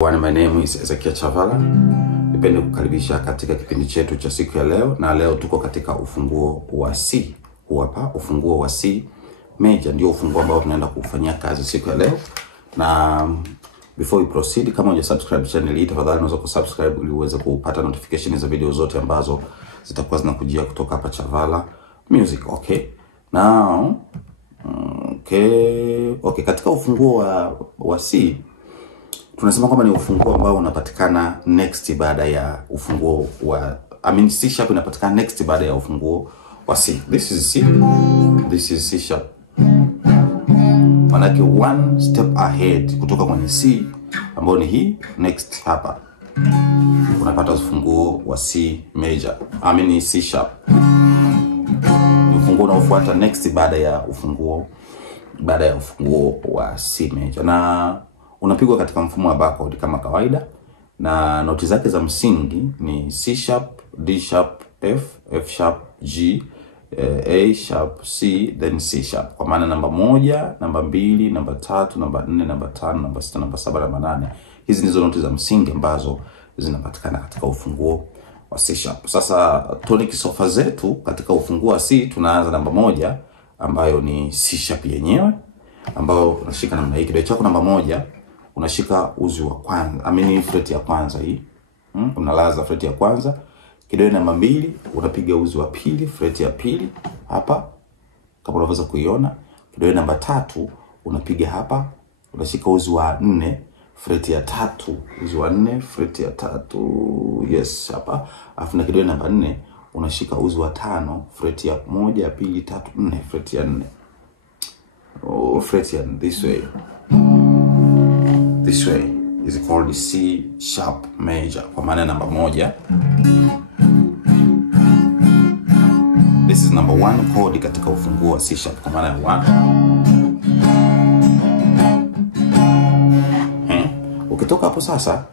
My name is Ezekiel Chavala. Nipende kukaribisha katika kipindi chetu cha siku ya leo, na leo tuko katika ufunguo wa C. Huu hapa ufunguo wa C major ndio ufunguo ambao tunaenda kufanyia kazi siku ya leo. Na before we proceed, kama hujasubscribe channel hii, tafadhali unaweza kusubscribe ili uweze kupata notification za video zote ambazo zitakuwa zinakujia kutoka hapa Chavala Music. Okay. Now okay, katika ufunguo wa C tunasema kwamba ni ufunguo ambao unapatikana next baada ya ufunguo wa C sharp inapatikana next baada ya ufunguo wa C. This is C, this is C sharp. Manake one step ahead kutoka kwenye C ambao ni hii, next hapa unapata ufunguo wa C major. C sharp. Ni ufunguo unaofuata next baada ya ufunguo wa C major, na unapigwa katika mfumo wa barcode kama kawaida, na noti zake za msingi ni C sharp, D sharp, F, F sharp, G, A sharp, C, then C sharp. Kwa maana namba 1, namba 2, namba 3, namba 4, namba 5, namba 6, namba 7, namba 8. Hizi ndizo noti za msingi ambazo zinapatikana katika ufunguo wa C sharp. Sasa tonic sofa zetu katika ufunguo wa C, tunaanza namba 1 ambayo ni C sharp yenyewe, ambao unashika namna hii. Kidole chako namba 1 unashika uzi wa kwanza, fret ya kwanza hii. Unalaza fret ya kwanza. Kidole namba 2 unapiga uzi wa pili, fret ya pili hapa kama unaweza kuiona. Kidole namba 3 unapiga hapa, unashika uzi wa 4, fret ya 3, uzi wa 4, fret ya 3, yes hapa. Alafu na kidole namba 4 unashika uzi wa 5, fret ya 1, 2, 3, 4, fret ya 4. Fret ya this way. This way is called C sharp major, kwa maana namba 1. This is number 1 chord katika ufunguo wa C sharp, kwa maana 1. Ukitoka hapo sasa,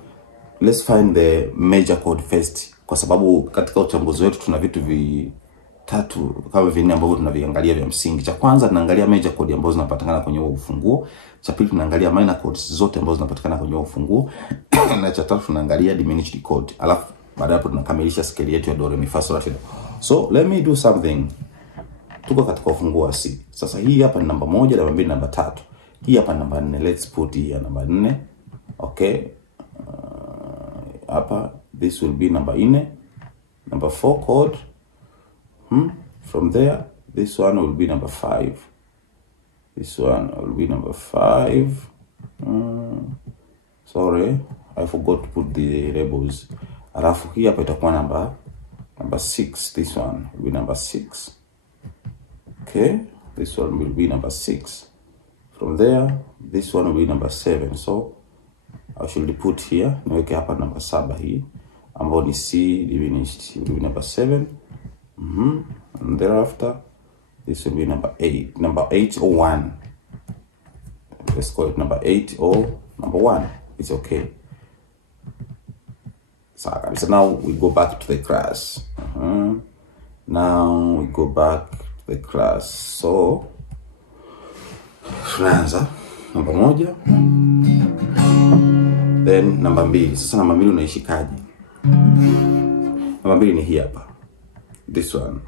let's find the major chord first, kwa sababu katika uchambuzi wetu tuna vitu vitatu kama vinne ambavyo tunaviangalia vya msingi. Cha kwanza tunaangalia major chord ambazo zinapatikana kwenye huo ufunguo. Cha pili tunaangalia minor chords zote ambazo zinapatikana kwenye huo ufunguo. Na cha tatu tunaangalia diminished chord. Alafu baada hapo tunakamilisha scale yetu ya do re mi fa sol la si do. So let me do something. Tuko katika ufunguo wa C. Sasa hii hapa ni namba 1, namba 2, namba 3. Hii hapa namba 4. Let's put hii ya namba 4. Okay. Hapa this will be namba 4. Number 4 chord. From there, this one will be number 5. This one will be number 5. Sorry, I forgot to put the labels. Alafu hii hapa itakuwa number 6. This one will be number 6. Okay, this one will be number 6. From there, this one will be number 7. So I should put here, niweke hapa number 7 hii, ambao ni C diminished, will be number 7. And thereafter, this will be number 8. Number 8 or 1. Let's call it number 8 or number 1. It's okay. So now we go back to the class. Now we go back to the class. So tunaanza namba 1, then namba 2. Sasa namba 2 unaishikaje? Namba 2 ni hii hapa. This one,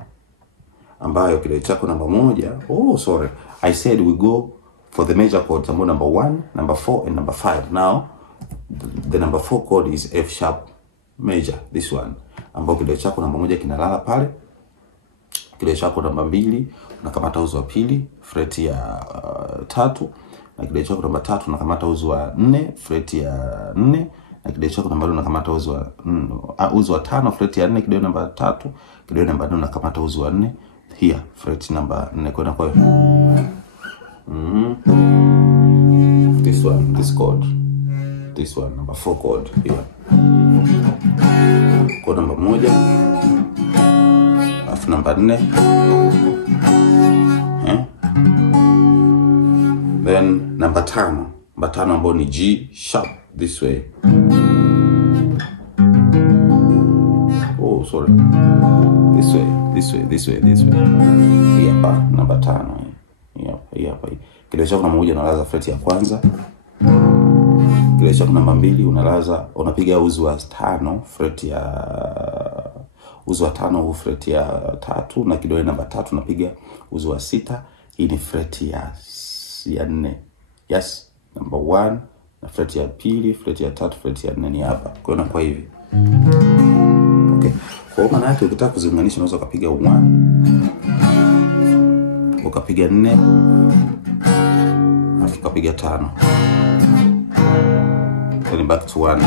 ambayo kidole chako namba 1. I said we go for the major chords, number 1, number 4, and number 5. Now the number 4 chord is F sharp major, this one, ambayo kidole chako namba 1 kinalala pale. Kidole chako namba 2 unakamata uzi wa pili, fret ya 3, na kidole chako namba 3 unakamata uzi wa 4, fret ya 4, na kidole chako namba 2 unakamata uzi wa 5, fret ya 4, kidole namba 3, kidole namba 4 unakamata uzi wa 4, here fret namba 4 kwenda kwa this one, this chord, this one, number 4 chord here, chord namba 1, alafu namba 4, then namba 5, ambao ni G sharp, this way. Sorry, this way. Hii hapa namba 5. Hii hapa. Kidole chako namba 1 unalaza fret ya kwanza. Kidole chako namba 2 unapiga uzi wa 5 fret ya uzi wa 5 huu fret ya 3, na kidole namba 3 unapiga uzi wa 6. Hii ni fret ya 4. Yes, number 1 na fret ya 2, fret ya 3, fret ya 4 ni hapa. Kwa hiyo inakuwa hivi. Okay. Kwa maana yake ukitaka kuziunganisha unaweza kupiga 1, ukapiga 4, alafu ukapiga 5. Then back to 1.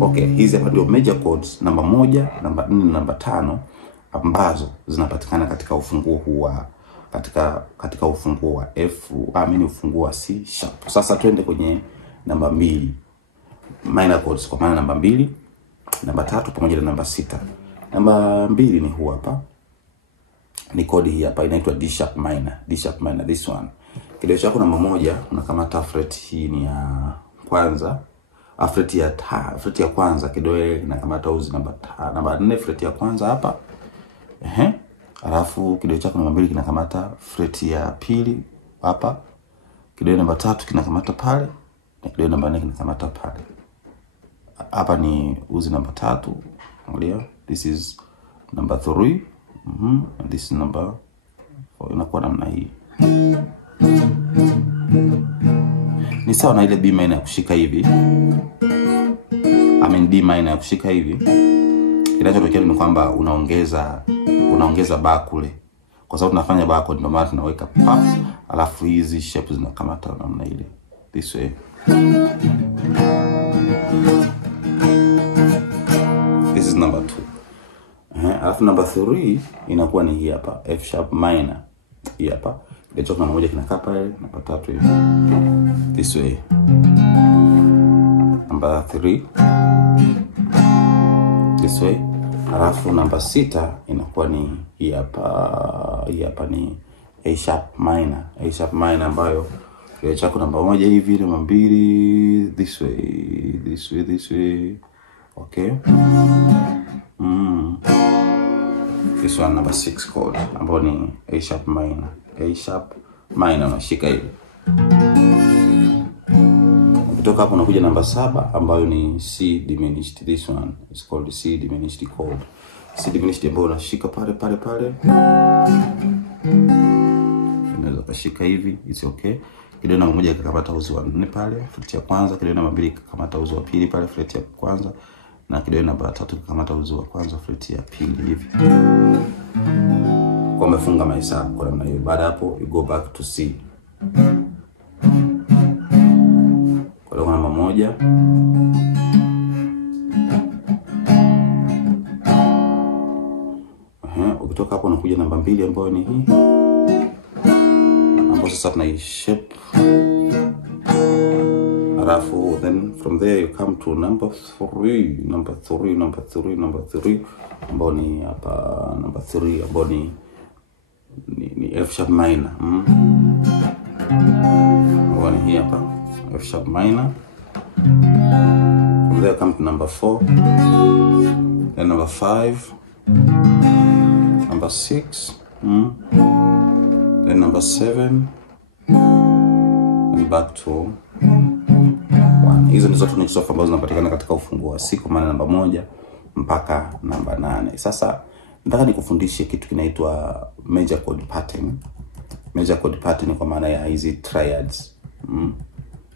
Okay, hizi hapa ndio major chords namba 1, namba 4 na namba 5 ambazo zinapatikana katika ufunguo huu wa katika ufunguo wa ufunguo wa C sharp. Sasa twende kwenye namba 2 minor chords, kwa maana namba 2, namba 3 pamoja na namba 6. Namba 2 ni huu hapa. Ni kodi hii hapa inaitwa D sharp minor. D sharp minor, this one. Kidole chako namba 1 unakamata fret hii ni ya kwanza. Fret ya kwanza kidole inakamata uzi namba 4 fret ya kwanza hapa. Alafu kidole chako namba 2 kinakamata fret ya pili hapa. Kidole namba 3 kinakamata pale, na kidole namba 4 kinakamata pale. Hapa ni uzi namba 3. Angalia, this is number 3. And this is number 4. Inakuwa namna hii. Ni sawa na ile B minor ya kushika hivi. D minor ya kushika hivi. Kinachotokea ni kwamba unaongeza bar kule. Kwa sababu tunafanya bar chord, ndio maana tunaweka pap, alafu hizi shapes zinakamata namna ile. This way. This is number 2. Alafu number 3 inakuwa ni hii hapa, F sharp minor. Hii hapa. Kidole chako namba 1 kinakaa pale, namba 3 hivi. This way. Number 3. This way. Alafu namba 6 inakuwa ni hii hapa. Hii hapa ni A sharp minor. A sharp minor ambayo kidole chako namba 1 hivi, namba 2 this way, this way, this way. Okay. This one number 6 chord ambayo ni A sharp minor. A sharp minor unashika hivi. Kutoka hapo unakuja namba 7 ambayo ni C diminished. This one is called C diminished chord. C diminished ambayo unashika pale. Unaweza kushika hivi, it's okay. Kidole namba 1 kikakamata uzi wa 4 pale, fret ya kwanza. Kidole namba 2 kikakamata uzi wa pili pale, fret ya kwanza. Na kidole namba 3 kikakamata uzi wa kwanza, fret ya pili hivi. Kwa umefunga mahesabu kwa namna hiyo. Baada hapo you go back to C. Kwa namba 1. Ukitoka hapo unakuja namba 2 ambayo ni hii. Ambapo sasa tuna shape. Alafu then from there you come to number 3 ambayo ni hapa, number 3 ambayo ni F sharp minor. Ambayo ni hii hapa, F sharp minor. From there come to number 4, then number 5, number 6, then number 7, and back to 1. Hizo ndizo tonic sofa ambazo zinapatikana katika ufunguo wa C, kwa maana namba 1 mpaka namba 8. Sasa nataka nikufundishe kitu kinaitwa major chord pattern. Major chord pattern kwa maana ya hizi triads.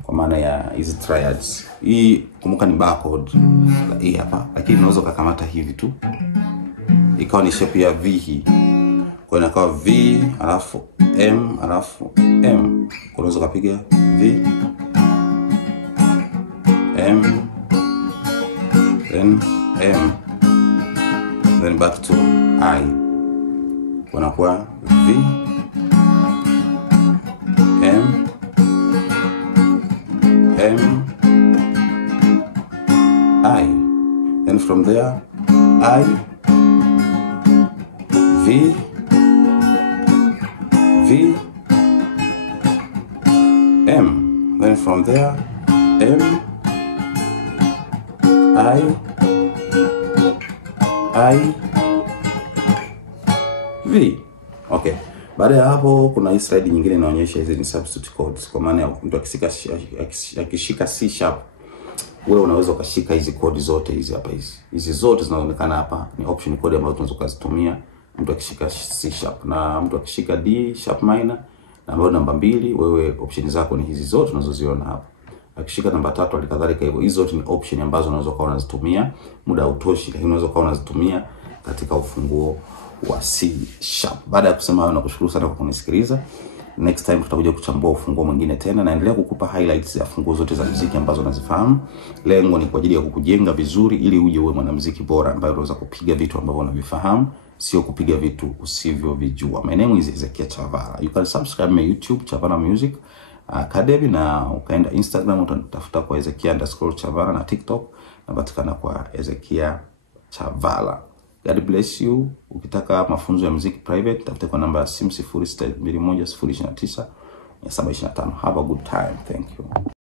Kwa maana ya hizi triads. Hii kumbuka ni bar chord. Hii hapa, lakini unaweza kukamata hivi tu. Ikawa ni shape ya V hii. Kwa hiyo inakuwa V, alafu M, alafu M. Unaweza kupiga V, M, then M, then back to I. Unakuwa V, M, M, I. Then from there, I, V, V, M. Then from there, M, I, I V. Okay. Baada ya hapo kuna hii slide nyingine inaonyesha hizi ni substitute codes, kwa maana mtu akishika C sharp, wewe unaweza ukashika hizi code zote hizi hapa hizi. Hizi zote zinaonekana hapa ni option code ambazo tunaweza kuzitumia mtu akishika C sharp, na mtu akishika D sharp minor na ambayo namba 2, wewe option zako ni hizi zote unazoziona hapa. Akishika namba 3 alikadhalika hivyo. Hizo zote ni option ambazo unaweza kuwa unazitumia, muda utoshi, lakini unaweza kuwa unazitumia katika ufunguo wa C sharp. Baada ya kusema hayo, nakushukuru sana kwa kunisikiliza. Next time tutakuja kuchambua ufunguo mwingine tena, naendelea kukupa highlights ya funguo zote za muziki ambazo unazifahamu. Lengo ni kwa ajili ya kukujenga vizuri ili uje uwe mwanamuziki bora ambaye unaweza kupiga vitu ambavyo unavifahamu, sio kupiga vitu usivyovijua. My name is Ezekiel Chavala. You can subscribe my YouTube Chavala Music Academy, na ukaenda Instagram utatafuta kwa Ezekiel_Chavala, na TikTok napatikana kwa Ezekiel Chavala. God bless you. Ukitaka mafunzo ya muziki private, tafuta kwa namba ya simu 0621 029 725. Have a good time. Thank you.